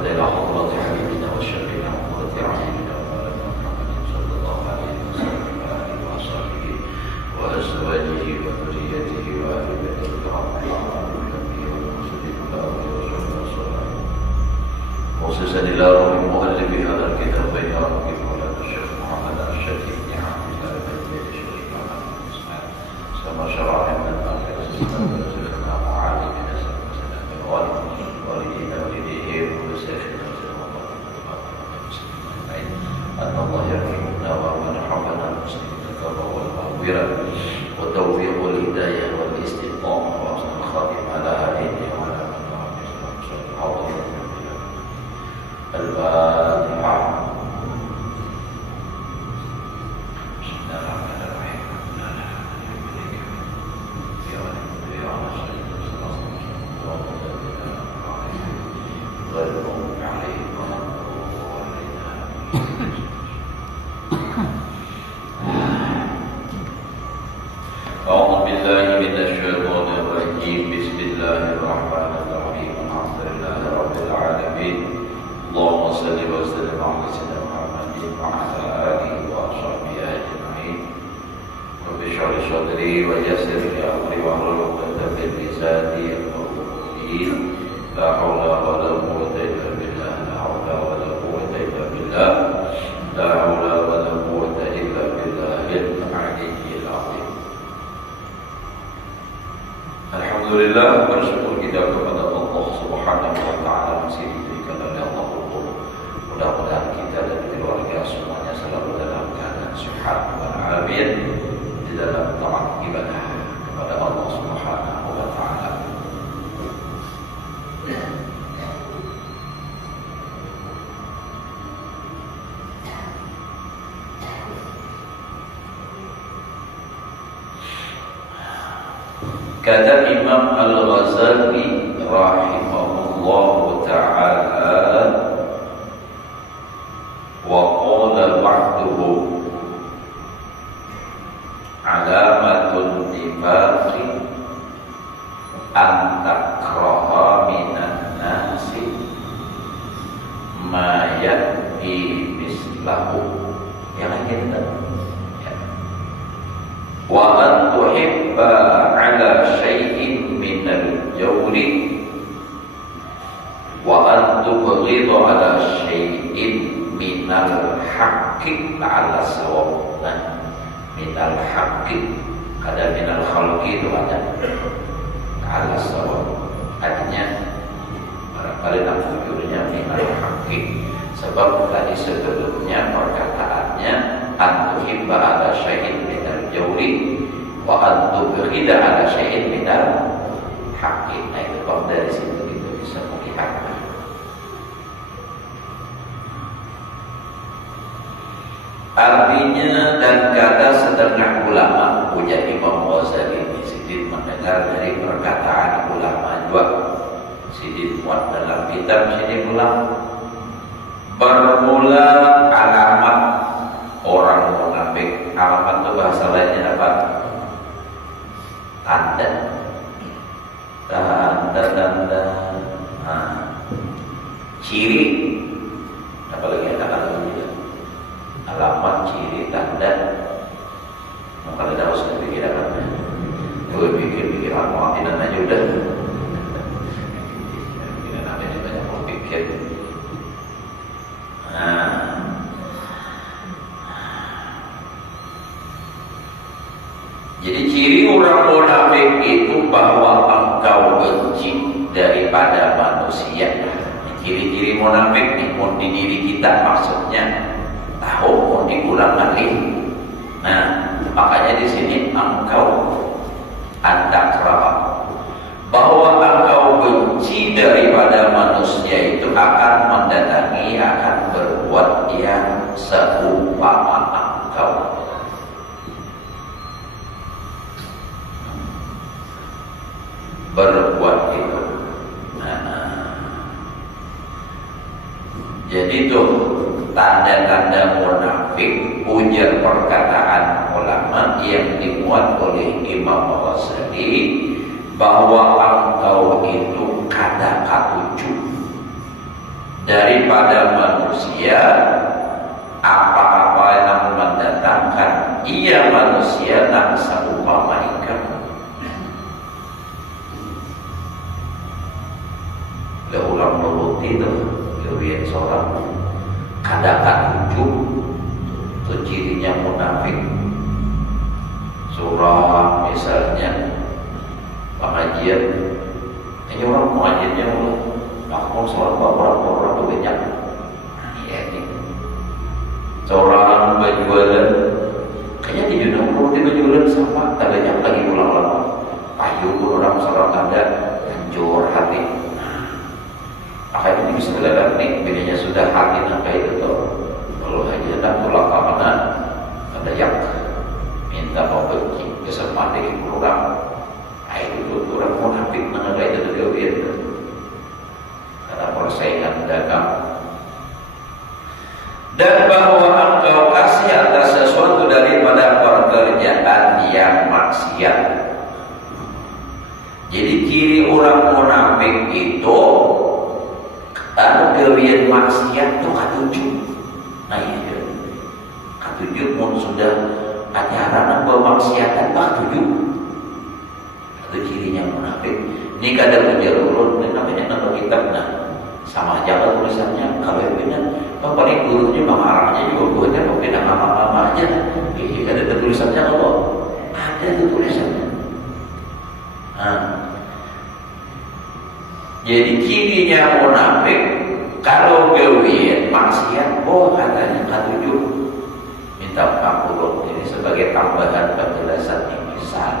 إلى حضرة حبيبنا وشفيعنا وقرة أعيننا ومولانا محمد صلى الله عليه وسلم وآله وصحبه وأزواجه وذريته وآل بيته الكرام والأنبياء والمرسلين والأولياء والصالحين والصالحات خصوصا إلى روح مؤلف هذا الكتاب بين ربك مولانا الشيخ محمد الشافعي بن عبد الله بن بيت الشيخ محمد بن إسماعيل كما شرع من آخر السنة شيخنا معاذ بن سلمة بن والدينا والديه وشيخنا أن الله يرحمنا ويرحمنا المسلمين كما هو المغفرة والتوفيق والهداية والاستقامة وحسن الخاتمة على هديه وعلى من دعا الفاتحة. أعوذ بالله من الشيطان الرجيم. بسم الله الرحمن الرحيم. الحمد لله رب العالمين. اللهم صل وسلم على سيدنا محمد وعلى آله وصحبه أجمعين. رب اشرح لي صدري ويسر لي أمري واحلل عقدة من لساني يفقهوا قولي. لا حول ولا قوة إلا بالله. لا حول ولا قوة إلا بالله. لا حول ولا قوة إلا بالله العلي العظيم. Alhamdulillah, bersyukur kita kepada Allah Subhanahu wa taala masih diberikan oleh Allah Subhanahu. Mudah-mudahan kita dan keluarga semuanya selalu dalam keadaan sehat walafiat di dalam taat ibadah kepada Allah Subhanahu wa taala. Kata Imam Al-Ghazali rahimahullahu ta'ala, wa qala ba'duhu alamatun nifaqi an takraha minan nasi ma yakfi mislahu. Yang lagi tidak wa an tuhibba ala syai'in minal jawri wa an tubghidha ala syai'in minal haqqi ala sawab. Minal haqqi, ada minal khalqi itu ada ala sawab, artinya barangkali nafsunya minal haqqi, sebab tadi sebelumnya perkataannya an tuhibba ala syai'in minal jawri wa antum berhida ala syai'in minal haqqi. Nah itu kalau dari situ kita bisa melihat artinya. Dan kata setengah ulama, ujar Imam Ghazali ini, Sidin mendengar dari perkataan ulama juga. Sidin muat dalam kitab Sidin ulama. Bermula alamat orang munafik. Alamat itu bahasa lainnya apa? Tanda, ciri, apalagi ada alamat, ciri, tanda. Kalau tidak usah dipikirkan, gue pikir alamat aja udah. Pikiran apa ini banyak mau pikir. Jadi ciri orang munafik itu bahwa engkau benci daripada manusia. Ciri-ciri munafik nih, mau di diri kita maksudnya tahu, mau diulang lagi. Nah, makanya di sini engkau antakrah, bahwa engkau benci daripada manusia itu akan mendatangi, akan berbuat yang seumpama engkau. Berbuat itu. Jadi itu tanda-tanda munafik, ujar perkataan ulama yang dimuat oleh Imam Ghazali, bahwa engkau itu kada katuju daripada manusia apa-apa yang mendatangkan ia manusia tak serupa mereka. Gak ulang nuruti itu kewian seorang kadakan ujung itu cirinya munafik. Surah misalnya pengajian ini orang pengajiannya aku sholat orang tuh banyak ya ini seorang berjualan kayaknya di dunia seperti berjualan sama tak banyak lagi ulang-ulang payu orang sholat ada hancur hati. Makanya ini bisa kelihatan nih bedanya sudah hati sampai itu tuh kalau aja tak tolak keamanan ada yang minta mau benci kesempatan di program itu tuh orang munafik mengenai itu tuh dia karena persaingan dagang dan bahwa engkau kasih atas sesuatu daripada pekerjaan yang maksiat. Jadi ciri orang munafik itu kewian maksiat tuh katujuh. Nah iya, katujuh pun sudah ajaran apa maksiatan katujuh. Itu cirinya munafik. Ini kadang menjerulun, ini namanya nama kitab. Nah, sama aja kan tulisannya. Kalau yang benar, bapak ini gurunya mengarangnya juga buatnya mungkin nama-nama aja. Jadi ada tulisannya kalau ada tuh tulisannya. Nah, jadi cirinya munafik kalau gawian maksiat, oh katanya katujuh minta maaf ini sebagai tambahan penjelasan ini misal.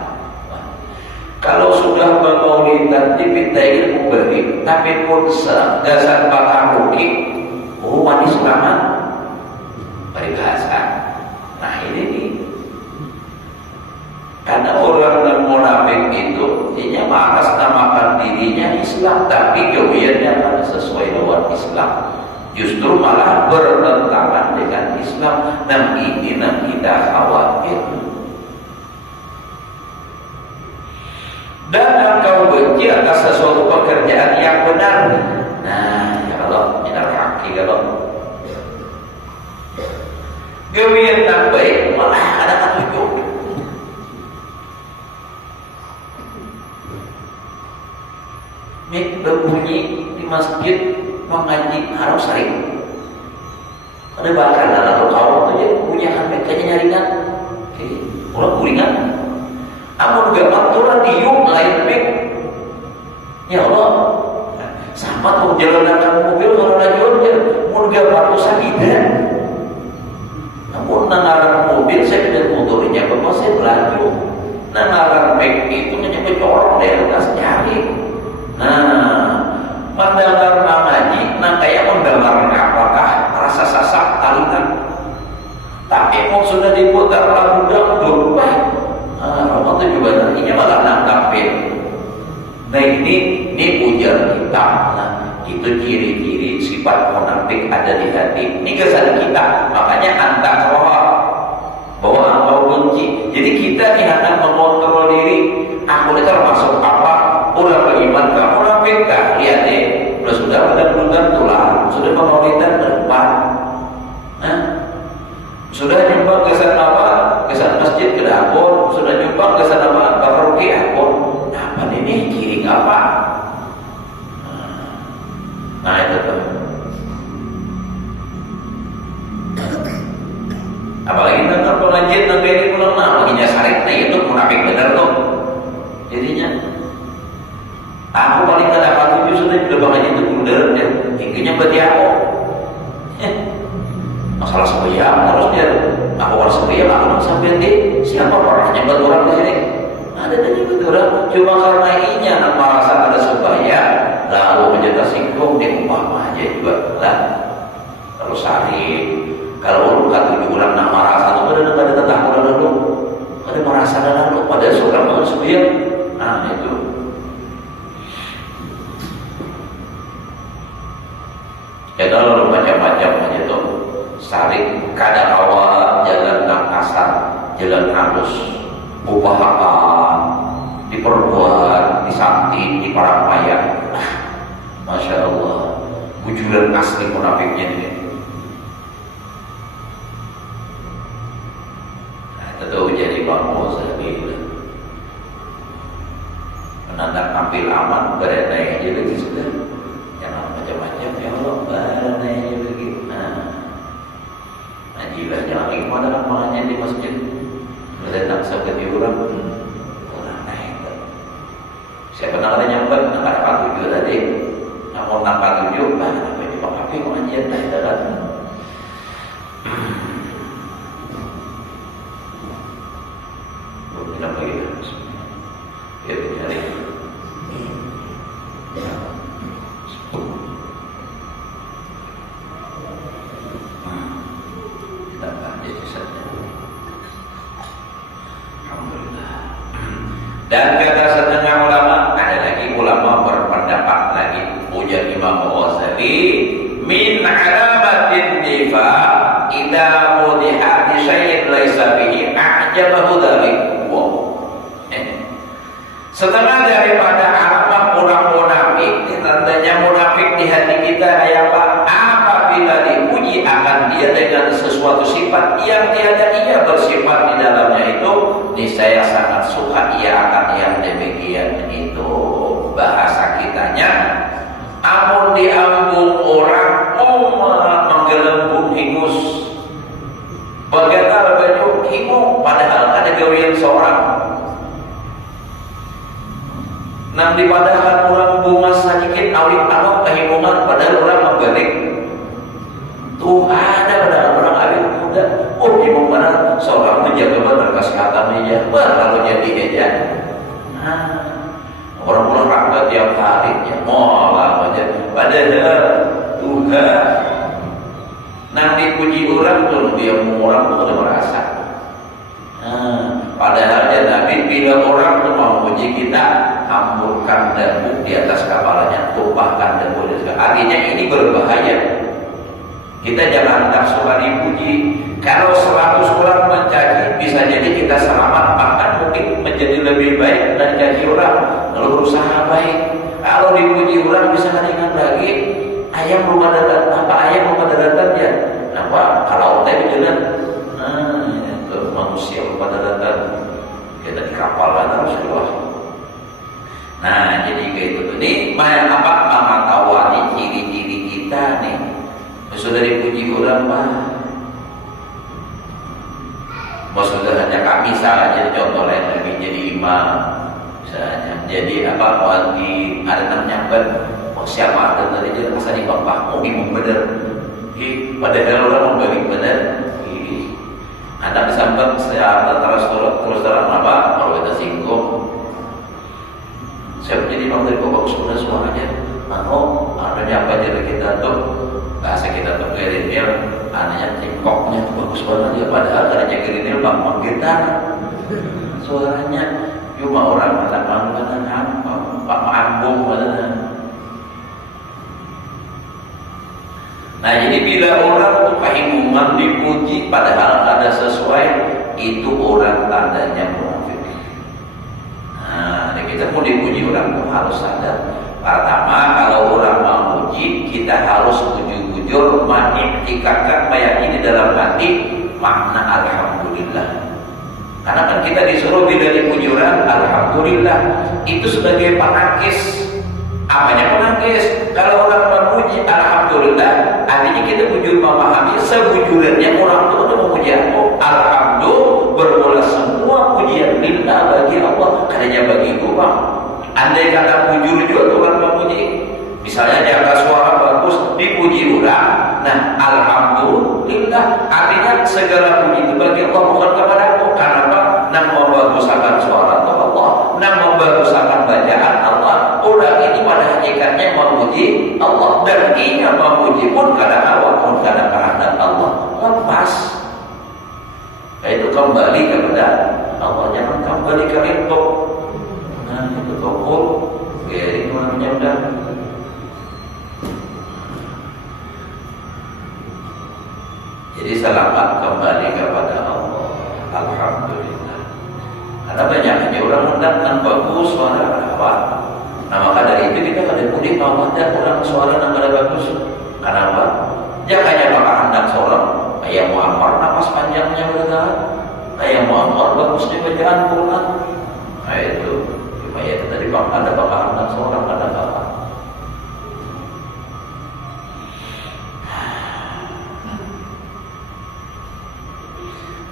Kalau sudah memaulidan dipintai memberi, tapi pun dasar bakal rugi, oh mandi selamat peribahasa. Nah ini nih, karena orang yang munafik itu dia mengatasnamakan dirinya Islam, tapi gawiannya pada sesuai dengan Islam. Justru malah bertentangan dengan Islam. Dan ini yang kita khawatir. Dan engkau benci atas sesuatu pekerjaan yang benar. Nah, ya Allah, benar kaki kalau gawian yang baik malah ada katujuh. Mik berbunyi di masjid mengaji harus sering. Ada bahkan lalu kau tu je punya hamil kayaknya nyaringan. Orang kuringan. Amun juga aturan diuk lain mik. Ya Allah. Sama tuh jalan dengan mobil kalau lajurnya. Mun juga batu sakidan. Namun nangaran mobil saya tidak motornya bapak saya melaju. Nangaran mik itu hanya bercorong dari atas jari. Nah, mendengar ngaji, nah kayak mendengar apakah rasa sasak talikan. Tapi mau sudah diputar lagu dangdut, Roma itu juga nantinya malah nangkapin. Nah ini ujar kita. Nah, itu ciri-ciri sifat munafik ada di hati. Ini kesan kita, makanya antak roha bahwa engkau benci. Jadi kita nih hendak mengontrol diri. Aku ini termasuk apa? Orang beriman kamu munafik kah? Lihat deh, sudah bulan-bulan tulang, sudah pemaulidan berdepan, sudah nyumbang ke sana apa? Ke sana masjid ke dapur, sudah nyumbang ke sana apa? Baroki apun. Apa ini kiring apa? Nah itu tuh. Apalagi nonton pengajian nanti ini pulang maginya sarik, nah itu munafik bener tuh. Jadinya aku paling tak dapat tujuh sudah pengajian itu bener ya. Intinya berarti aku. Masalah sembahyang terus dia aku harus sembahyang aku nggak sampai di siapa orangnya buat orang di sini ada tadi betul cuma karena ini anak merasa ada sembahyang lalu menjadi singgung dia umpama aja juga lah kalau sehari kalau orang tujuh bulan nak merasa itu ada tetangga dulu ada merasa lalu pada seorang mau sembahyang nah itu ya kalau macam-macam aja tuh saling kadang awal jalan yang kasar, jalan halus, upahaan, diperbuat, disanti, diparamaya. Masya Allah, bujur bujuran asli munafiknya ini. Nah, itu jadi Bang Ghazali menandang tampil aman, berenai aja lagi sudah, jangan macam-macam ya Allah, berenai aja lagi. Nah, jilah jangan lagi mana malahnya di masjid, berenang seperti orang naik. Saya pernah ada nyampe, nak 47 tadi. Namun 47, apa ini Pak Kapi pengajian naik darat. Belum tidak lagi. Ya, cari. Dan kata setengah ulama, ada lagi ulama berpendapat lagi, ujar Imam Ghazali, min alamatin nifaq idza mudiha bi syai'in laisa bihi a'jabahu dzalik. Setengah daripada alamat orang munafik, tandanya munafik di hati kita kayak apa? Apabila dipuji akan dia dengan sesuatu sifat yang tiada ia bersifat di dalamnya itu, niscaya sangat suka ia akan yang demikian itu. Bahasa kitanya, amun diambung orang menggelembung hingus, bagaimana baju hingung padahal ada gawian seorang. Nang di padahal orang bunga sedikit awit anak kehimungan padahal orang membalik. Tuh ada padahal orang awit muda. Oh himung mana seorang menjaga benar kesehatan aja. Kalau jadi aja. Nah, orang pulang rapat tiap hari ya mola aja. Padahal Tuhan nang dipuji orang tuh dia orang tuh udah merasa. Padahal ya Nabi bila orang tuh mau puji kita, hamburkan debu di atas kepalanya, tumpahkan debu di atas. Artinya ini berbahaya. Kita jangan tak suka dipuji. Kalau 100 orang mencaci, bisa jadi kita selamat, bahkan mungkin menjadi lebih baik dari caci orang. Kalau berusaha baik, kalau dipuji orang bisa dengan lagi. Ayam rumah darat, apa ayam rumah darat ya? Kenapa? Kalau teh jalan, itu manusia rumah darat. Kita di kapal harus keluar. Nah, jadi kayak itu tuh. Ini apa mengetahui ciri-ciri kita nih. Sudah dipuji orang mah. Maksudnya hanya kami saja jadi contoh lain lebih jadi imam. Misalnya jadi apa wali ada namanya siapa ada tadi jadi masa di bapak mau imam bener. Padahal orang mau balik bener. Ada disambat saya terus terang apa kalau kita singgung saya menjadi imam dari bapak sudah suaranya adanya apa jadi kita tuh bahasa kita tuh gerinil anaknya cingkoknya tuh bagus banget ya padahal adanya gerinil bang gitar suaranya cuma orang anak mana pak ambung mana. Nah jadi bila orang tuh kehimungan dipuji padahal ada sesuai, itu orang tandanya munafik. Nah kita mau dipuji orang tuh harus sadar. Pertama kalau orang mau puji kita harus bujur-bujur mengiktikadkan meyakini dalam hati makna alhamdulillah. Karena kan kita disuruh bila dipuji orang alhamdulillah itu sebagai penangkis. Apanya penangkis? Kalau orang memuji alhamdulillah, artinya kita bujur memahami sebujurannya orang itu udah memuji aku. Alhamdulillah bermula semua pujian lillah bagi Allah, katanya bagi Allah. Andai kata bujur juga orang memuji, misalnya di atas suara bagus dipuji orang, nah alhamdulillah artinya segala puji itu bagi Allah bukan kepada aku. Kenapa? Nah membagusakan suara Allah, nah membagusakan bacaan Allah. Orang ini pada hakikatnya memuji Allah dan ia memuji pun kadang Allah pun kadang kehendak Allah lepas. Itu kembali kepada Allah, jangan kembali ke laptop. Nah itu tokol, gering namanya udah. Jadi selamat kembali kepada Allah. Alhamdulillah. Karena banyaknya orang mendapatkan bagus suara apa. Nah maka dari itu kita kada mudik bahwa ada orang suara yang kada bagus. Kenapa? Jangan bakal hendak seorang ayah Muhammad napas panjangnya bergerak, ayah Muhammad bagusnya bacaan Quran. Nah itu, supaya itu tadi ada bakal hendak seorang ada bakal.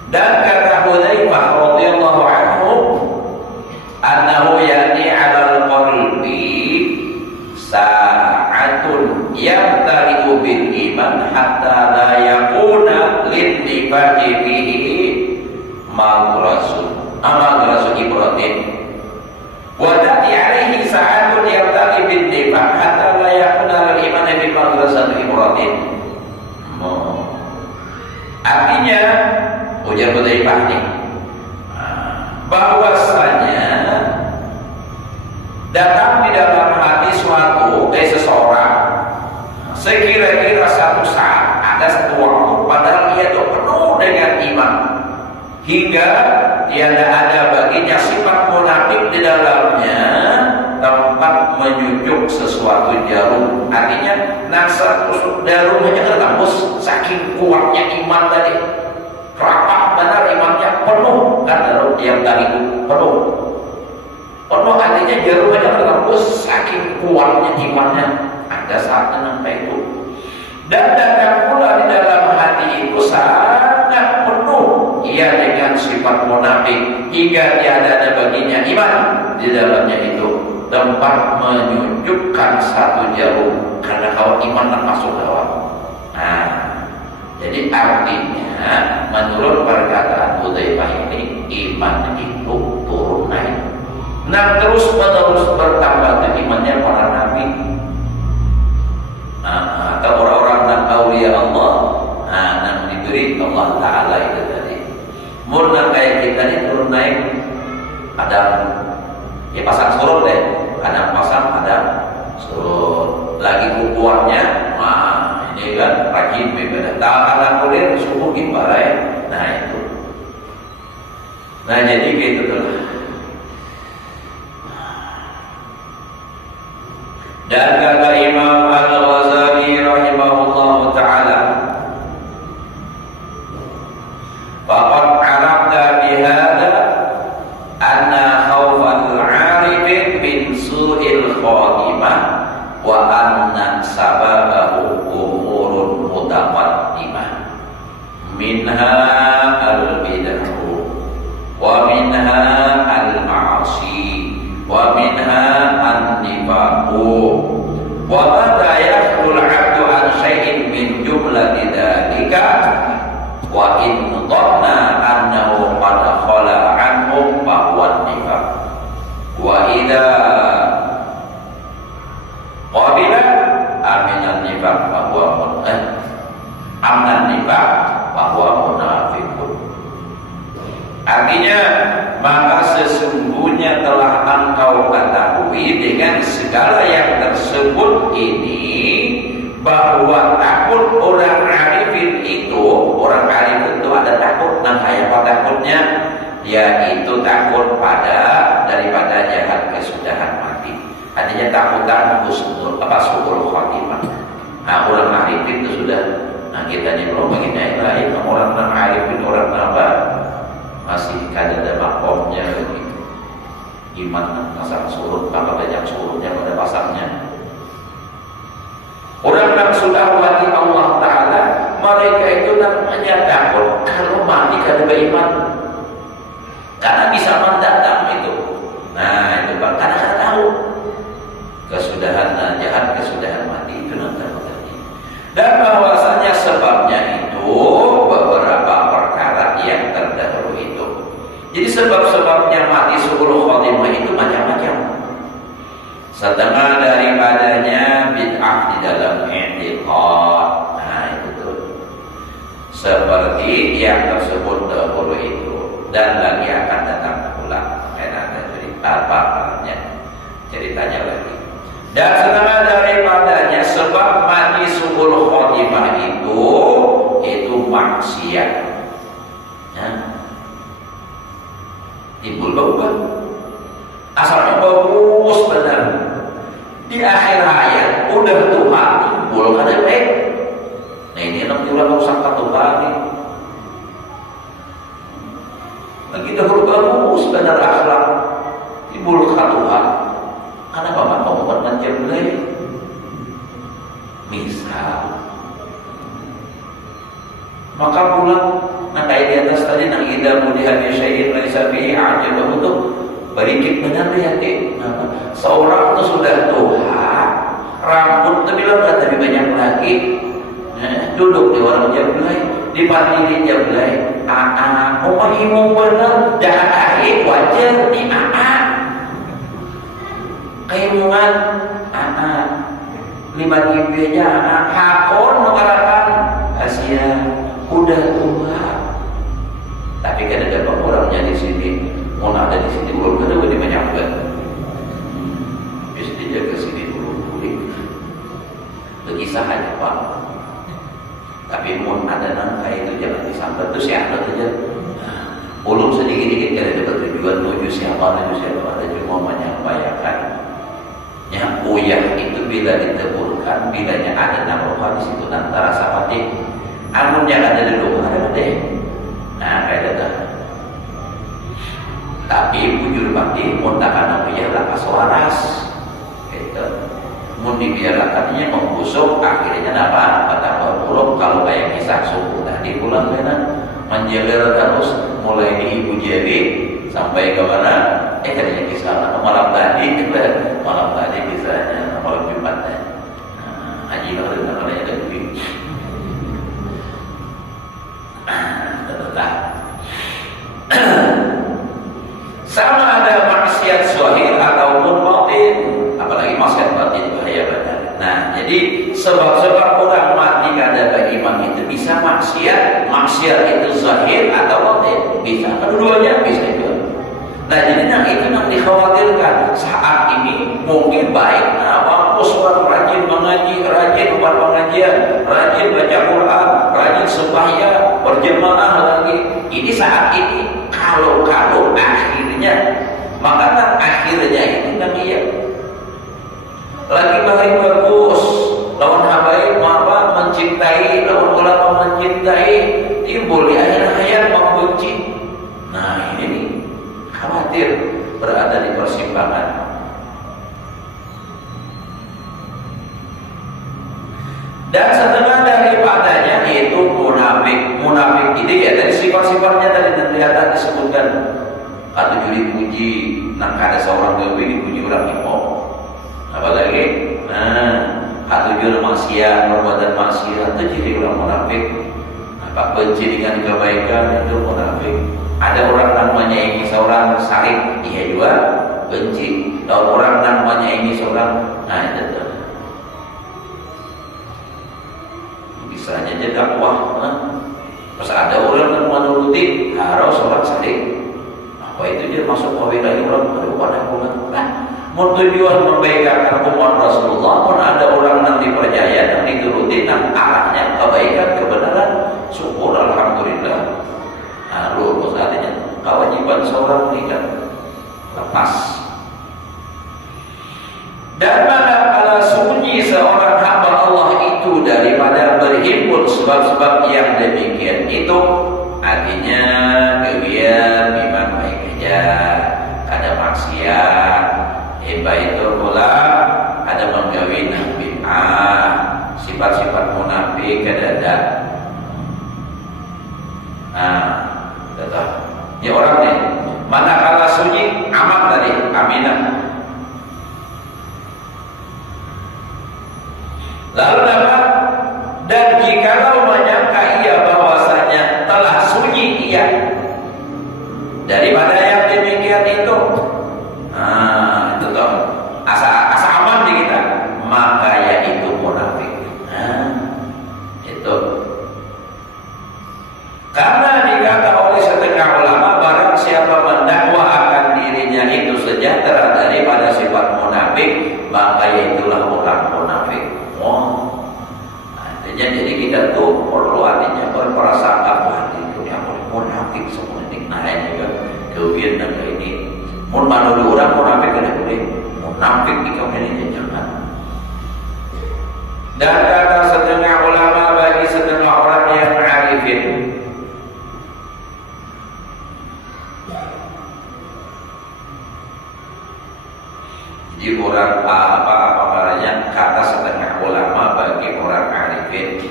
Dan kata Hudzaifah radhiyallahu anhu, annahu ya'ti 'alal qalbi sa'atun yamtali'u bil iman hatta la yakuna lin nifaqi fihi maghrasun ibratin wa ta'ti 'alaihi sa'atun yamtali'u bil nifaq hatta la yakuna lil iman fi maghrasun ibratin. Artinya ujar Hudzaifah nih, bahwasanya datang di dalam hati seseorang sekira-kira satu saat, ada satu waktu, padahal ia itu penuh dengan iman, hingga tiada ada baginya sifat munafik di dalamnya, tempat menyucuk sesuatu jarum. Artinya nasa tusuk jarum hanya tertembus, saking kuatnya iman tadi. Rapat benar imannya penuh, kan jarum yang tadi itu penuh artinya jarum hanya tertembus, saking kuatnya imannya. Ada saatnya sampai itu. Dan datang pula di dalam hati itu sangat penuh ia dengan sifat munafik, hingga tiada ada baginya iman di dalamnya itu, tempat menyunjukkan satu jarum, karena kalau iman tak masuk dalam. Nah, jadi artinya menurut perkataan Hudzaifah ini, iman itu turun naik. Nah, terus menerus bertambah imannya para nabi, atau orang-orang dan aulia Allah, yang diberi Allah Taala itu tadi. Murna kayak kita ini turun naik, ada ya pasang surut deh, kadang pasang ada surut, lagi kukuannya, ini kan rajin beda. Tak akan kulit subuh gimana. Nah itu. Nah jadi gitu tuh. Dan kata Imam Al-Ghazali rahimahullah ta'ala, faqad arabta bihada anna khawfal 'arifin min su'il khatimah wa anna sababahu umurun mutaqaddimah minha al-bid'ah wa minha al-ma'asi wa minha an-nifaqu wa mata yakhlul 'abdu an syai'in min jumlati dzalika wa in dhanna annahu qad khala 'anhu fa huwa an-nifaq wa idza qabila aminan nifaq fa huwa amnan nifaq fa huwa munafiqun. Artinya, maka sesungguhnya telah engkau ketahui dengan segala yang tersebut ini, bahwa takut orang arifin itu, orang arif itu ada takut. Nah, apa takutnya? Yaitu takut daripada jahat kesudahan mati. Artinya takutan su'ul khatimah. Nah, orang arifin itu sudah, kita ini belum begini lain, orang arifin, orang apa? Masih ada makomnya lagi. Iman pasang surut, maka banyak surutnya pada pasangnya. Orang yang sudah mati Allah Ta'ala, mereka itu namanya takut kalau mati karena beriman, karena bisa mendatang itu. Nah itu bang, karena tahu kesudahan jahat, kesudahan mati itu nanti. Dan bahwasanya sebabnya itu beberapa perkara yang terdahulu itu. Jadi sebab-sebabnya mati su'ul khatimah itu macam-macam. Setengah daripadanya bid'ah di dalam i'tiqad. Nah itu tuh. Seperti yang tersebut dahulu itu, dan lagi akan datang pula. Ada cerita apa-apanya, ceritanya lagi. Dan setengah daripadanya sebab mati su'ul khatimah itu maksiat. Ya. Timbul bau kan? Asalnya bagus benar. Di akhir hayat udah Tuhan jebol kan baik. Nah ini nak diulang rusak Tuhan nih. Lagi dahulu bagus benar akhlak dibulu ke Tuhan. Karena bapak kamu pernah jebol. Misal, maka pulang. Nah kayak di atas tadi nang ida mudihani syai'in laisa bihi ajabahu itu berikit benar ya dek. Seorang itu sudah tua, rambut itu bilang tapi banyak lagi. Duduk di warung jablay, di pandiri jablay. Umahimu benar, jangan akhir wajar di kaimungan 5 GB-nya hakon mengatakan Asia udah tua. Tapi kan ada pengurangnya di sini, mau ada di sini belum ada banyak banyak. Bisa dijaga sini dulu kulit. Berkisah aja Pak. Tapi mau ada nangka itu jangan disambat tuh siapa aja. Ulum sedikit-sedikit kada dapat tujuan menuju siapa ada cuma menyampaikan. Yang uyah itu bila diteburkan, bilanya ada nama di situ antara sapati. Amun yang ada di rumah ada deh. Nah kayak dah. Tapi bujur bakti muntakan uyah lakas waras. Gitu. Mun dibiarkannya membusuk akhirnya apa? Kata buruk kalau kayak kisah suku tadi pulang benar menjeler terus mulai di ibu jari sampai ke mana? Katanya kisah malam tadi kisahnya malam Jumatnya. Haji kalau dengar katanya ada duit. Sama ada maksiat zahir ataupun batin, apalagi maksiat batin bahaya benar. Nah, jadi sebab-sebab orang mati kada beriman itu bisa maksiat itu zahir atau batin, bisa kedua-duanya bisa juga. Nah, jadi yang itu yang dikhawatirkan saat ini mungkin baik, bagus orang rajin mengaji, rajin buat pengajian, rajin baca Quran, rajin sembahyang, berjemaah lagi. Ini saat ini kalau akhirnya, maka akhirnya itu namanya lagi bagus, lawan habaib mencintai, lawan ulama mencintai, timbul di akhir hayat membenci. Nah ini nih, khawatir berada di persimpangan. Dan setengah daripadanya itu munafik itu ya dari sifat-sifatnya tadi terlihat disebutkan atau juri puji, nak ada seorang lebih dipuji orang hipok, apalagi atau juri maksiat, perbuatan maksiat itu jadi orang munafik. Apa benci dengan kebaikan itu munafik. Ada orang namanya ini seorang syarif, iya juga benci. Kalau orang namanya ini seorang, nah itu tuh. Misalnya aja dakwah, pas ada orang yang menuruti harus sholat syarif. Apa itu dia masuk kawilah orang pada bulan. Mau tujuan membaikkan umat Rasulullah, pun ada orang yang dipercaya, yang dituruti, yang arahnya kebaikan, kebenaran. Syukur alhamdulillah. Nah, lurus artinya kewajiban seorang nikah lepas. Dan manakala sunyi seorang hamba Allah itu daripada berhimpun sebab-sebab yang demikian itu, artinya kebiar memang baik aja, ada maksiat, itu pula ada menggawin bid'ah, sifat-sifat munafik ada. Nah, betul. Ini orang nih, manakala sunyi aman tadi, aminah. Lalu apa? Dan jikalau menyangka ia bahwasanya telah sunyi ia daripada yang demikian itu, itu toh asa aman di kita, maka ya itu munafik. Itu karena dikata oleh setengah ulama, barang siapa mendakwa akan dirinya itu sejahtera daripada sifat munafik, maka itulah orang munafik. Artinya jadi kita tuh perlu artinya berperasaan apa itu yang munafik semua ini. Nah ini juga kemudian dan ini mun manudu orang munafik kada boleh munafik di kaum ini jangan. Dan kata setengah ulama bagi setengah orang yang arifin, jadi orang apa namanya, kata setengah ulama bagi orang arifin,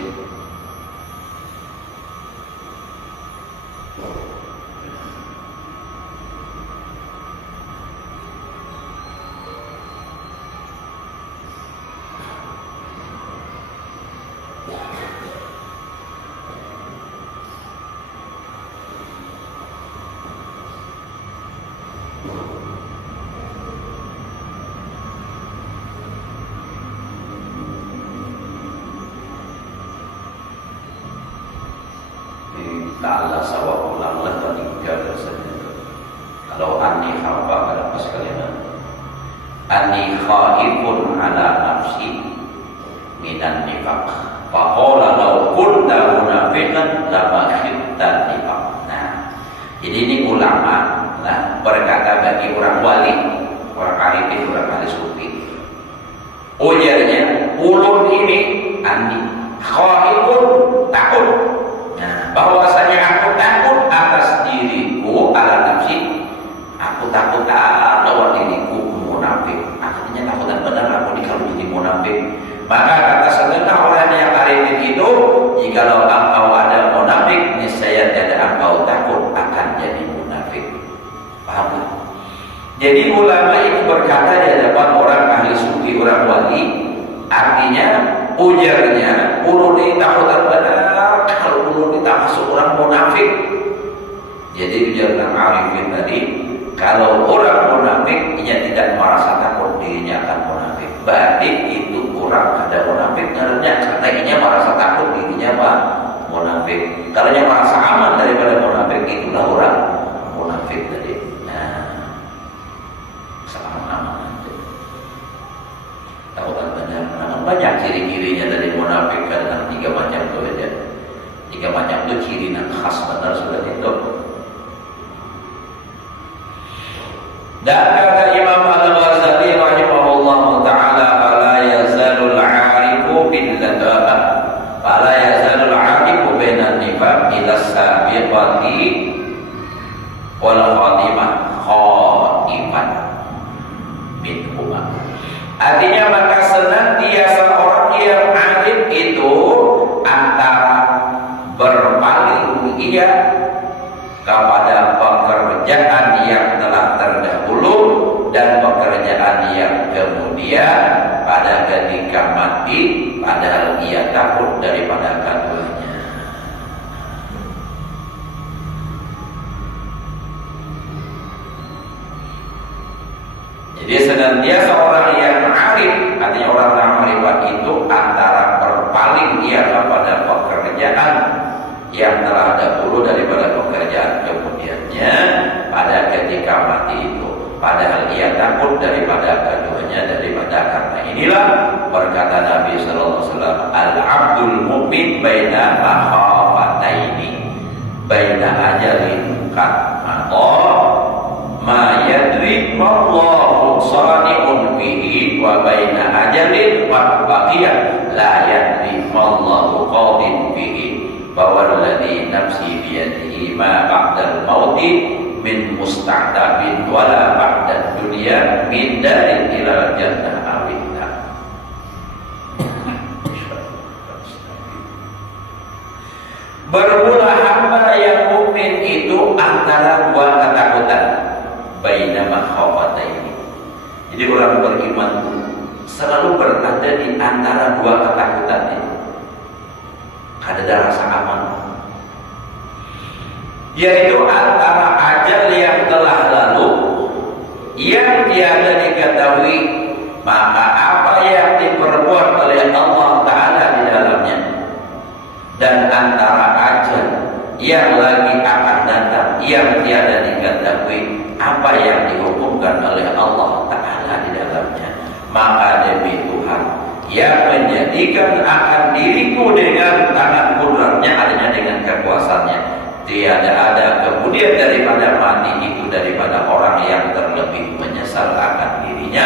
ta'ala sawab ulanglah tadi jaga saja. Kalau anni khafa ada pas kalian, anni khaifun ala nafsi minan nifaq, faqala law kunta munafiqan lama khiftan nifaq. Nah, jadi ini ulama berkata bagi orang wali, orang arifin, orang ahli sufi, ujarnya ulun ini anni khaifun, takut. Nah, bahwasanya aku takut atas diriku ala nafsi, aku takut lawan diriku munafik. Akhirnya takutan benar aku kalau jadi munafik. Maka kata setengah orang yang arifin itu, jikalau engkau ada munafik, niscaya tidak engkau takut akan jadi munafik. Paham? Jadi ulama itu berkata di hadapan orang ahli sufi, orang wali, artinya ujarnya ulun ini takutan benar kalau ulun kita masuk orang munafik. Jadi ujar orang arifin tadi, kalau orang munafik ia tidak merasa takut dirinya akan munafik, berarti itu orang ada munafik karena ia merasa takut dirinya munafik. Kalau ia merasa aman daripada munafik, itulah orang munafik tadi. Nah, aman-aman aja. Takutan benar, banyak ciri-cirinya dari munafik, kadang 3 macam itu aja. 3 macam itu ciri yang khas benar sudah itu. Dan kata Imam Al-Ghazali rahimahullah taala, fala yazalul 'arifu billadha, fala yazalul 'arifu bainan nifaq ila sabiqati wal khatimah khaiman minhuma. Artinya maka senantiasa orang yang arif itu antara berpaling kepada pekerjaan yang telah terdahulu dan pekerjaan yang kemudian pada ketika mati, padahal ia takut daripada keduanya. Jadi senantiasa orang yang arif, artinya orang yang arifat itu antara berpaling ia kepada pekerjaan yang telah dahulu daripada pekerjaan kemudiannya pada ketika mati itu, padahal ia takut daripada keduanya, daripada karena inilah berkata Nabi sallallahu alaihi wasallam, al-'abdul mu'min baina makhafataini, baina ajalin qad ma yadri mallahu sani'un bihi wa baina ajalin qad baqiya la yadri mallahu qadin bihi, bawalladzi nafsi biyadihi ma ba'dal mauti min musta'tabin wala ba'dad dunya min darin ila jannah awinna. Bermula hamba yang mukmin itu antara 2 ketakutan, baina makhafataini. Jadi orang beriman selalu berada di antara 2 ketakutan itu. Ada rasa aman, yaitu antara ajal yang telah lalu yang tiada diketahui, maka apa yang diperbuat oleh Allah Ta'ala di dalamnya, dan antara ajal yang lagi akan datang yang tiada diketahui, apa yang dihukumkan oleh Allah Ta'ala di dalamnya. Maka demi Tuhan yang menjadikan akan diriku dengan tangan kudratnya, adanya dengan kekuasaannya, tiada ada kemudian daripada mati itu daripada orang yang terlebih menyesal akan dirinya,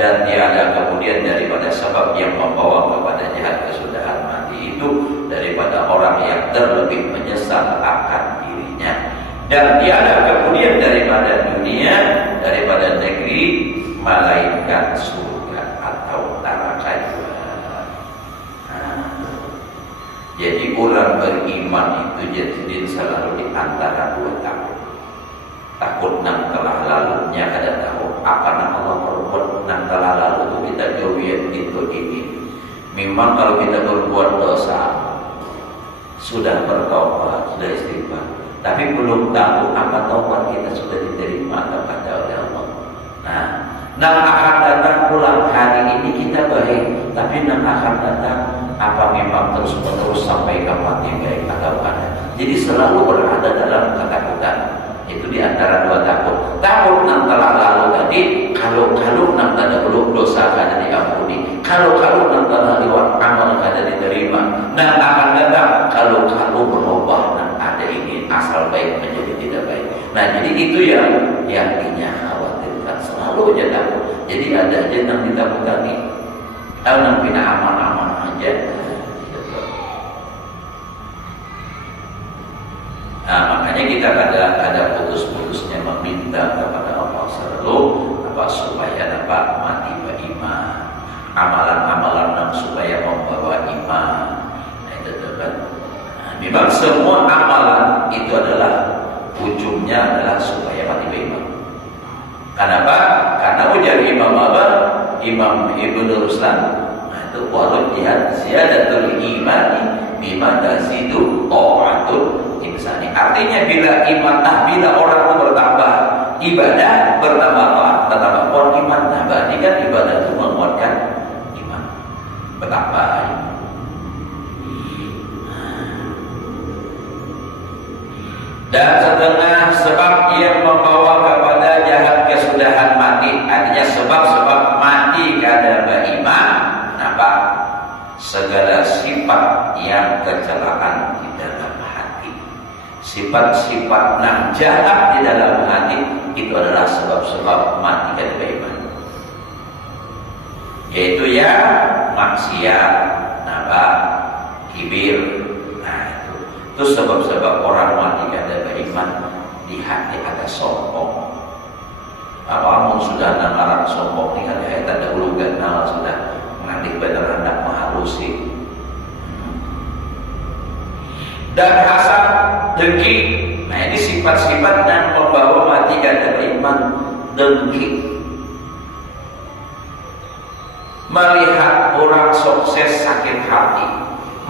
dan tiada kemudian daripada sebab yang membawa kepada jahat menyesal akan dirinya. Dan tiada kemudian daripada dunia, daripada negeri, melainkan surga atau neraka juga. Jadi orang beriman itu jadi selalu di antara dua takut. Takut nang telah lalunya kada tahu apa yang Allah perbuat nang telah lalu itu kita jauhi itu ini. Memang kalau kita berbuat dosa sudah bertaubat, sudah istighfar, tapi belum tahu apa taubat kita sudah diterima kepada oleh Allah. Nah akan datang pulang hari ini kita baik, tapi nang akan datang apa memang terus menerus sampai kapan baik atau ada. Jadi selalu berada dalam ketakutan. Itu di antara dua takut. Takut nang telah lalu tadi, kalau nang tada belum dosa kada diampuni, kalau nang telah lewat amal kada diterima. Nang akan datang kalau berubah nang ada ini asal baik menjadi tidak baik. Nah jadi itu yang dikhawatirkan, selalu aja takut. Jadi ada aja nang ditakutkan nih. Tahu nang bina aman-aman aja. Nah makanya kita ada putus-putusnya meminta kepada Allah selalu supaya dapat mati beriman, amalan-amalan yang supaya membawa iman. Nah itu kan. Memang semua amalan itu adalah ujungnya adalah supaya mati beriman. Kenapa? Karena ujar Imam Ibnu Ruslan, itu walau jihad ziyadatul imani bima tazidu ta'atul insani. Artinya bila orang itu bertambah ibadah, bertambah iman. Nah berarti kan ibadah itu menguatkan iman, bertambah iman. Dan setengah sebab yang membawa kepada jahat kesudahan mati, artinya sebab-sebab mati kada beriman. Apa? Segala sifat yang kecelakaan di dalam hati, sifat-sifat yang jahat di dalam hati, itu adalah sebab-sebab mati kada beriman. Yaitu maksiat, kibir. Itu sebab-sebab orang mati kada beriman. Di hati ada sombong. Awalmu sudah namaran sombong tinggal kita dahulu ganal sudah mengadik benar hendak menghalusi. Dan hasad, dengki. Nah ini sifat-sifat yang membawa mati kada beriman. Dengki, melihat orang sukses sakit hati,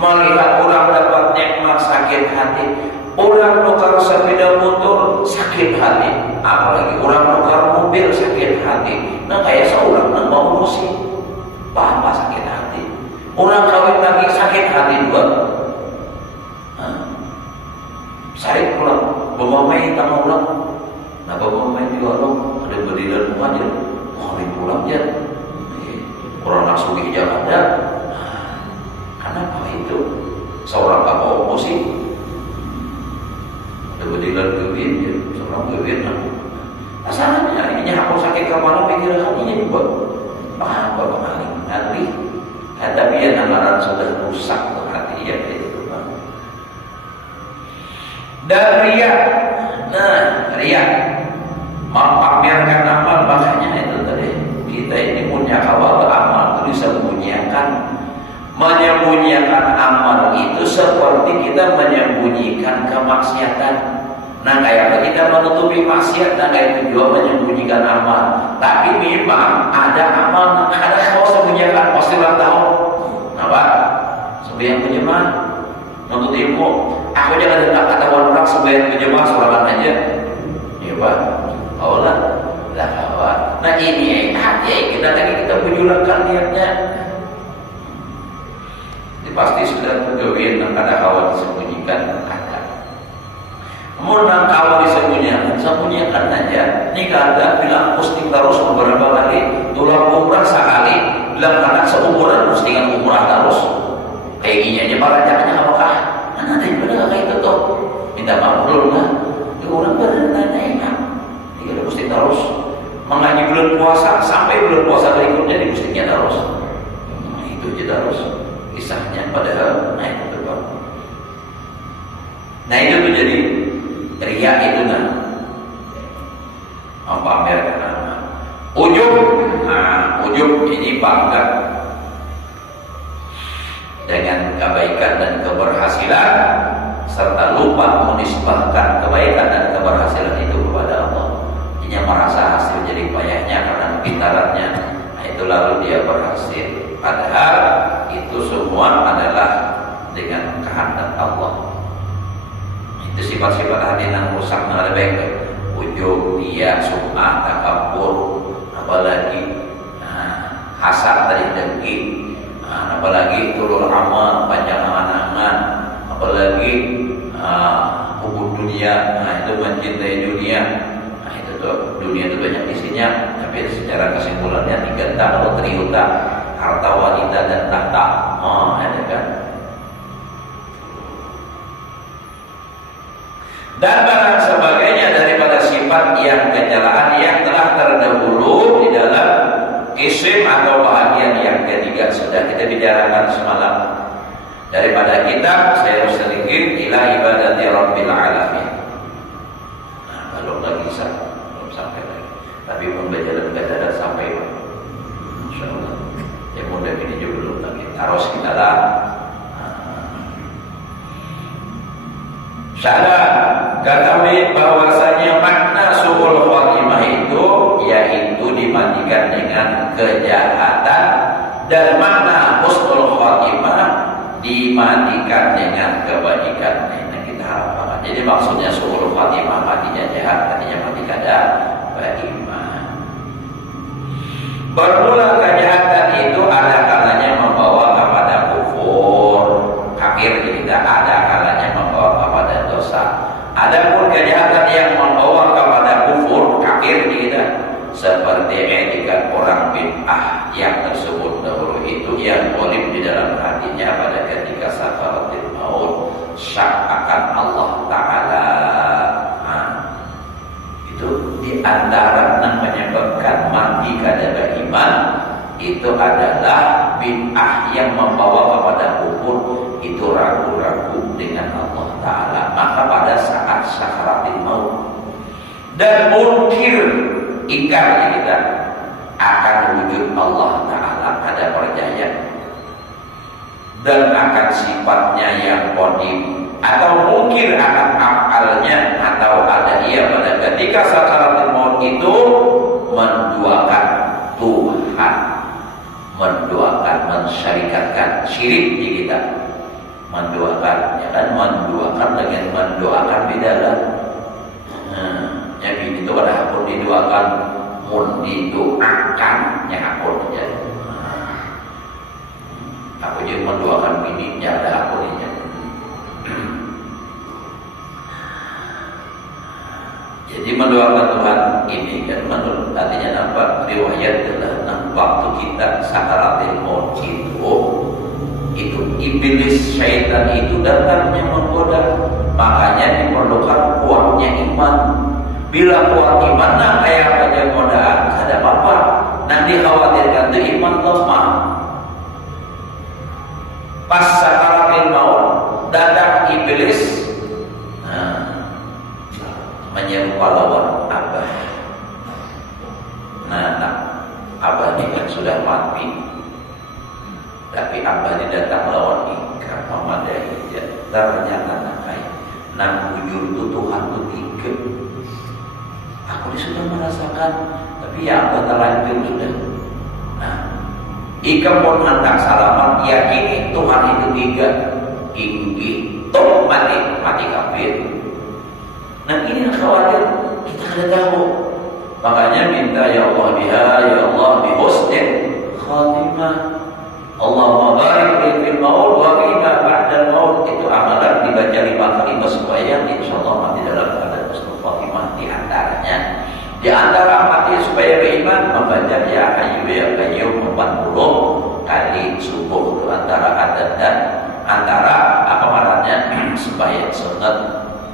melihat orang dapat nikmat sakit hati, orang nukar sepeda motor sakit hati, apalagi orang nukar mobil sakit hati. Nah kayak seorang yang mau ngurusi bapak sakit hati, orang kawin lagi sakit hati juga. Saya pulang bemamai tangan ulang, nah bemamai juga dong ada berdiri aja, kawin pulang aja, orang nak sugi Jakarta. Kenapa itu? Seorang apa emosi? Kebetulan kewin, seorang kewin. Asalnya ini aku sakit kepala pikiran hatinya juga. Apa kemarin hati? Tapi ya namaran sudah rusak hati ya itu. Dan riya, riya memamerkan amal, makanya itu tadi kita ini punya kawal amal itu disembunyikan. Menyembunyikan amal itu seperti kita menyembunyikan kemaksiatan. Nah kayak kita menutupi maksiat, nah kayak itu juga menyembunyikan amal. Tapi memang ada amal, ada kau sembunyikan, pasti orang tahu. Apa? Sembahyang berjemaah, menuntut ilmu. Aku jangan hendak ketahuan orang sembahyang berjemaah sholat aja. Ya Pak, Allah, dah kawan. Nah ini hati kita tadi kita bujurkan niatnya. Pasti sudah kegawin yang ada kawan disembunyikan ada. Namun yang kawan sembunyikan aja. Ini kada bilang posting terus beberapa kali, tulang umrah sekali, bilang anak seumuran postingan umrah terus. Kayak gini aja malah jangan apakah? Mana ada yang benar kayak itu tuh? Minta maaf dulu lah. Orang berenang enak. Ini kada posting terus. Mengaji bulan puasa sampai bulan puasa berikutnya di postingnya terus. Itu aja terus. Kisahnya padahal naik ke depan. Nah itu tuh jadi riya itu nah pamerkan amal. Ujub, nah ujub ini bangga dengan kebaikan dan keberhasilan serta lupa menisbahkan kebaikan dan keberhasilan itu kepada Allah. Dia merasa hasil jadi payahnya karena pintarannya. Nah itu lalu dia berhasil. Padahal itu semua adalah dengan kehendak Allah. Itu sifat-sifat hati yang rusak ada baik. Ujub, riya, sum'ah, takabur, apalagi hasad tadi dengki, apalagi turun amal, panjang angan-angan, apalagi hubung dunia. Nah itu mencintai dunia. Nah itu tuh dunia itu banyak isinya, tapi secara kesimpulannya 3 atau triuta, harta, wanita dan tahta. Oh ada kan. Dan barang sebagainya daripada sifat yang kenyalaan yang telah terdahulu di dalam isim atau bahagian yang ketiga sudah kita bicarakan semalam. Daripada kitab saya harus sedikit ila ibadati rabbil alamin. Nah, belum sampai lagi. Tapi pun berjalan ke sampai insyaallah. Ya mudah ini juga belum lagi. Harus kita lah. Sadar, ketahui bahwasanya makna su'ul khatimah itu yaitu dimatikan dengan kejahatan, dan makna husnul khatimah dimatikan dengan kebajikan. Nah, kita harapkan. Jadi maksudnya su'ul khatimah matinya jahat, tadinya mati kada beriman. Bermula kejahatan itu ada kalanya membawa kepada kufur, kafir, tidak ada kalanya membawa kepada dosa. Adapun kejahatan yang membawa kepada kufur, kafir, tidak seperti etikat orang bid'ah yang tersebut dahulu itu yang boleh di dalam hatinya pada ketika sakaratul maut syak akan Allah Ta'ala. Nah, itu diantara yang menyebabkan mati kada beriman itu adalah bid'ah yang membawa kepada kufur, itu ragu-ragu dengan Allah Ta'ala. Maka pada saat sakaratul maut dan munkir ingkar kita akan wujud Allah Ta'ala pada percaya dan akan sifatnya yang qadim, atau mungkin akan afalnya, atau ada ia pada ketika sakaratul maut itu menduakan Tuhan, menduakan, mensyarikatkan syirik di kita, menduakan, ya kan, menduakan dengan mendoakan bidala. Jadi itu pada hakun didoakan, mun didoakan ya hakun ya. Aku jadi mendoakan bini ya ada hakunnya. Jadi mendoakan Tuhan ini kan menurut artinya nampak riwayat adalah waktu kita sakaratul maut itu iblis syaitan itu datangnya menggoda, makanya diperlukan kuatnya iman. Bila kuat iman nah kayak aja godaan ada apa-apa, nanti khawatirkan itu iman lemah. Pas sakaratul maut datang iblis menyerupa lawan Abah. Nah, Abah ini kan sudah mati, tapi Abah ini datang lawan ingkar memadai. Ternyata nakai nang bujur itu Tuhan itu 3. Aku sudah merasakan, tapi ya Abah terlanjur sudah. Nah, ika pun hendak salaman, yakini Tuhan itu 3. Inggih, tok mati kafir. Nah ini yang khawatir kita kada tahu. Makanya minta ya Allah biha, ya Allah bi husnil khatimah. Allahumma barik li fil maut wa qina ba'dal maut. Itu amalan dibaca 5 kali supaya insyaallah mati dalam keadaan husnul khatimah. Di antara mati supaya beriman membaca ya Hayyu ya Qayyum 40 kali subuh, itu antara adzan dan antara apa namanya sembahyang sunat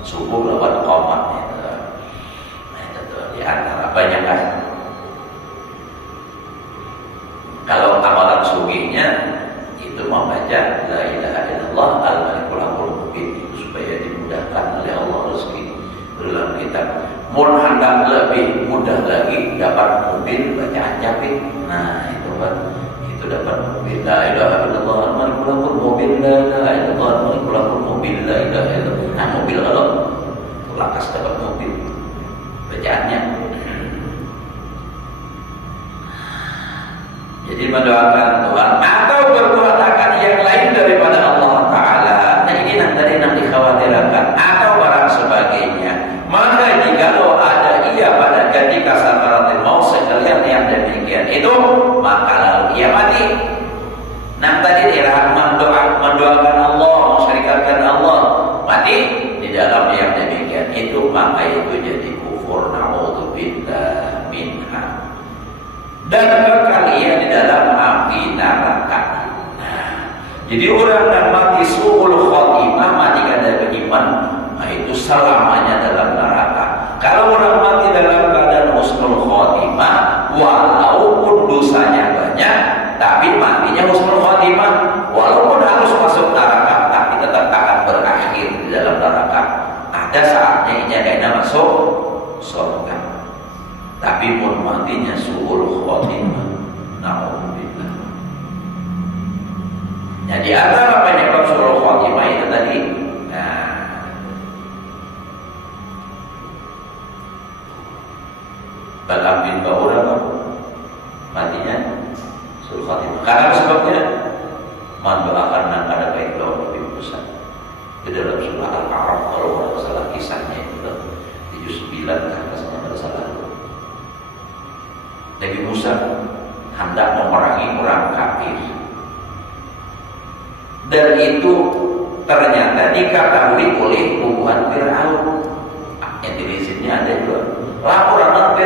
subuh lawan qomat itu. Nah itu tuh di antara banyak kan. Kalau amalan sugihnya itu membaca la ilaha illallah al-malikul mubin supaya dimudahkan Mun hendak lebih mudah lagi dapat mobil bacaan capek. Nah itu kan, itu dapat mobil. La ilaha illallah al-malikul mobil, la ilaha illallah al-malikul mobil, la ilaha illallah. Nah mobil kalau lakas dapat mobil bacaannya. Jadi mendoakan Tuhan atau berdoakan yang lain daripada Allah Ta'ala. Nah ini nanti yang dikhawatirkan atau barang sebagainya. Maka jikalau ada ia pada ketika sakaratul maut sekalian yang demikian itu, maka lalu ia mati. Nah tadi mendoakan Allah, mensyarikatkan Allah, mati di dalam yang demikian itu, maka itu jadi kufur. Na'udzubillah minha. Dan kekal ia di dalam api neraka. Nah, jadi orang yang mati su'ul khotimah, mati kada beriman, nah itu selamanya dalam neraka. Kalau orang mati dalam keadaan husnul khotimah, walaupun dosanya banyak, tapi matinya husnul khotimah, walaupun harus masuk neraka, tapi tetap akan berakhir di dalam neraka. Ada saatnya ia kena masuk surga. Tapi pun matinya su'ul khotimah. Na'udzubillah. Jadi antara penyebab su'ul khotimah itu tadi. Nah, Bal'am bin Ba'urah matinya su'ul khotimah. Karena sebabnya mendoakan yang ada baik lawan Nabi Musa. Di dalam surah Al-A'raf, kalau tidak salah kisahnya itu di juz 9 kalau tidak salah. Nabi Musa hendak memerangi orang kafir, dan itu ternyata diketahui oleh hubungan Fir'aun. Intelijennya ada juga laporan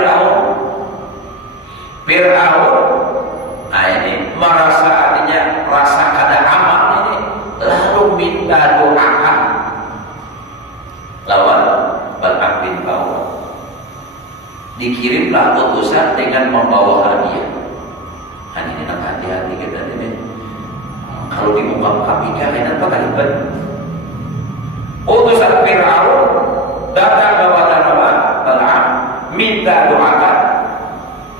Fir'aun. Nah ini merasa, artinya rasa kada aman ini, lalu minta doakan lawan Bal'am bin Ba'urah. Dikirimlah utusan dengan membawa hadiah. Nah ini nak hati-hati kita ini. Kalau dibuka KPK, kenapa kalian? Utusan Fir'aun datang kepada Bal'am, minta doakan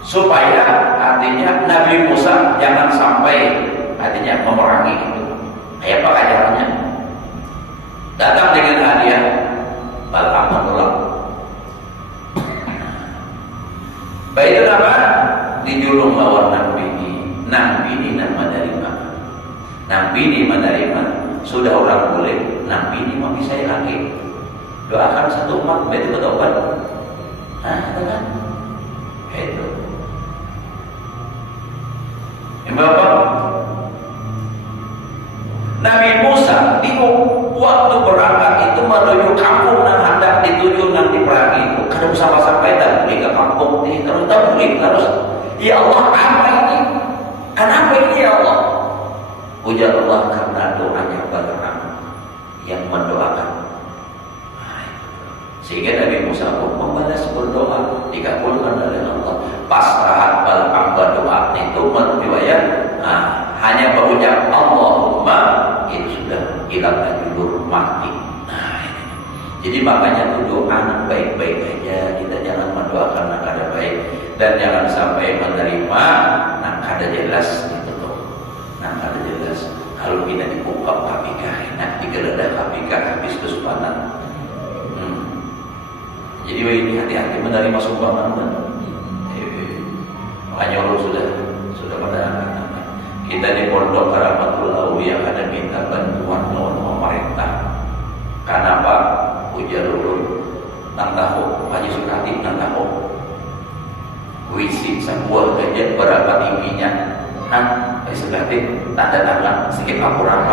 supaya artinya Nabi Musa jangan sampai artinya memerangi itu. Kayak apa caranya? Datang dengan hadiah, Bal'am menolak. Baik itu apa? Dijulung lawan Nabi ini menerima. Sudah orang boleh, Nabi ini mau bisa lagi. Doakan satu umat, itu bertobat. Nah, itu kan? Itu. Yang Bapak, Nabi Musa bingung waktu berangkat itu menuju kampung yang hendak dituju nanti perangi itu. Kalau sama-sama tak boleh ke kampung ini, kalau tak boleh harus. Ya Allah, apa ini? Kenapa ini ya Allah? Ujar Allah karena doanya Bal'am yang mendoakan. Sehingga Nabi Musa pun membalas berdoa dikabulkan oleh Allah. Pasrah Bal'am berdoa itu menurut riwayat hanya berucap Allahumma, itu sudah hilang ajur mati. Jadi makanya doa yang baik-baik aja, kita jangan mendoakan yang kada baik, dan jangan sampai menerima yang kada jelas gitu loh. Yang kada jelas. Kalau kita dibuka KPK, enak digeledah KPK habis kesupanan. Jadi ini hati-hati menerima sumbangan kan. Makanya Allah sudah pada kita di Pondok Karamatul Aulia kada minta bantuan lawan pemerintah. Kenapa? Ujar ulun nang tahu Haji Sukati nang tahu puisi sebuah gajah berapa tingginya Sukati tanda-tanda sedikit laporan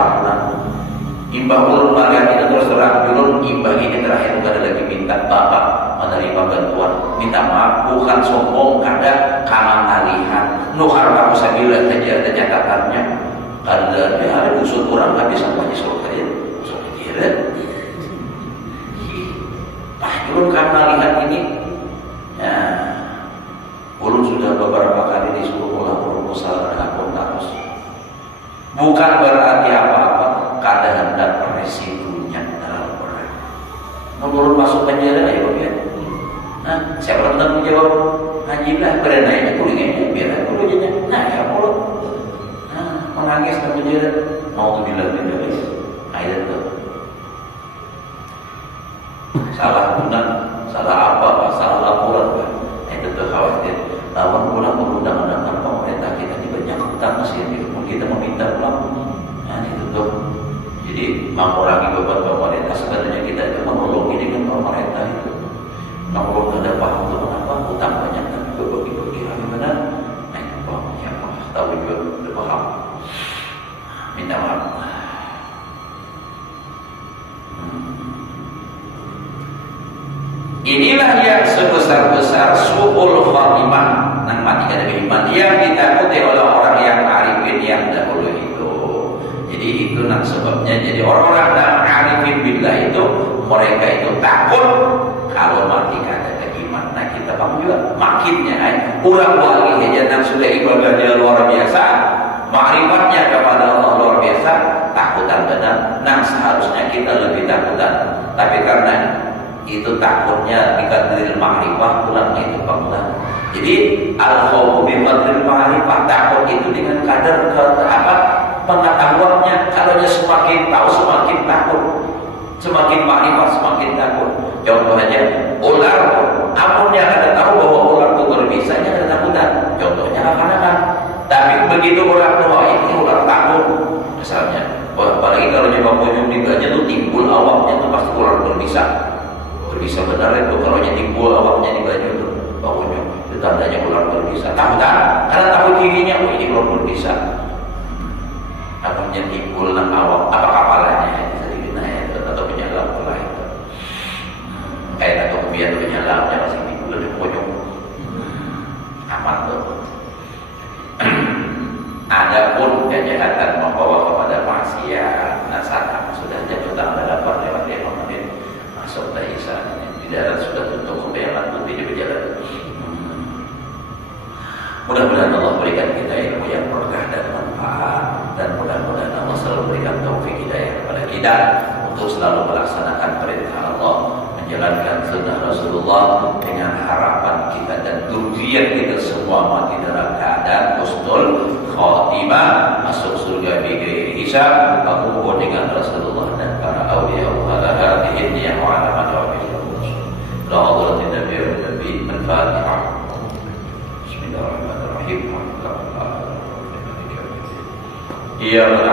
imbah ulun bagian itu terus terang ulun imbah ini terakhir kada lagi minta bapak menerima bantuan, minta maaf bukan sombong, kada kaman alihan nuhar kamu sabila saja ada catatannya kada ada usut orang habis sama Haji Sukati usut kira. Ulun karena lihat ini, ya, ulun sudah beberapa kali disuruh melapor musyawarah akuntansi. Bukan berarti apa-apa, kada hendak resikonya terlalu berat. Ulun masuk penjara ya, Pak ya. Nah, siapa yang tanggung jawab? Hajilah berenainya kulingnya biar aku aja. Nah, ya Allah. Nah, menangis tanggung jawab. Mau tuh bilang ayat tuh. Salah guna, salah apa, salah laporan kan? Itu tuh khawatir. Lawan pulang mengundang-undangkan pemerintah kita di banyak hutang masih kita meminta pulang. Nah itu tuh. Jadi mengurangi beban pemerintah sebenarnya kita itu menolongi dengan pemerintah itu. Nolong ada paham untuk kenapa hutang banyak tapi berbagi-bagi bagaimana? Nah itu paham ya tahu juga udah paham. Minta maaf. Inilah yang sebesar-besar su'ul khatimah nang mati kada beriman yang ditakuti oleh orang yang arifin yang dahulu itu. Jadi itu nang sebabnya jadi orang-orang yang arifin billah itu mereka itu takut kalau mati kada beriman. Nah kita paham juga makinnya kurang wali aja nang sudah ibadahnya luar biasa, ma'rifatnya kepada Allah luar biasa, takutan benar nang seharusnya kita lebih takutan. Tapi karena itu takutnya dikadril ma'rifah pulangnya itu bangunan. Jadi al-khawfu biqadril ma'rifah, takut itu dengan kadar pengetahuannya. Kalau dia semakin tahu semakin takut, semakin ma'rifah semakin takut. Contohnya ular, amunnya ada tahu bahwa ular itu berbisa, dia ada takutan. Contohnya anak-anak. Tapi begitu ular tua ini ular takut misalnya, apalagi kalau nyoba kunjung di gajah itu timbul awaknya itu pasti ular berbisa. Berbisa benar itu kalau timbul awaknya di baju itu baunya itu tandanya ular berbisa. Takut kan? Karena takut dirinya, oh ini ular berbisa. Awaknya timbul nang awak apa kapalannya sedikit naik atau penyelam pula itu. Kayak atau kebiasaan penyelamnya masih timbul di pojok. Aman tuh. Adapun kejahatan membawa kepada maksiat, nah saat sudah jatuh dalam lewat 5 menit. Sabda Isa di darat sudah tutup sampai yang lanjut di berjalan. Mudah-mudahan Allah berikan kita ilmu yang berkah dan manfaat, dan mudah-mudahan Allah selalu berikan taufik hidayah kepada kita untuk selalu melaksanakan perintah Allah, menjalankan sunnah Rasulullah dengan harapan kita dan dzurriyyat kita semua mati dalam keadaan husnul khatimah, masuk surga bighairi hisab, berkumpul dengan Rasulullah dan para awliya ala hadhihi niyah wa ala madawil la hadratin nabi al-fatihah. Bismillahirrahmanirrahim. Iya.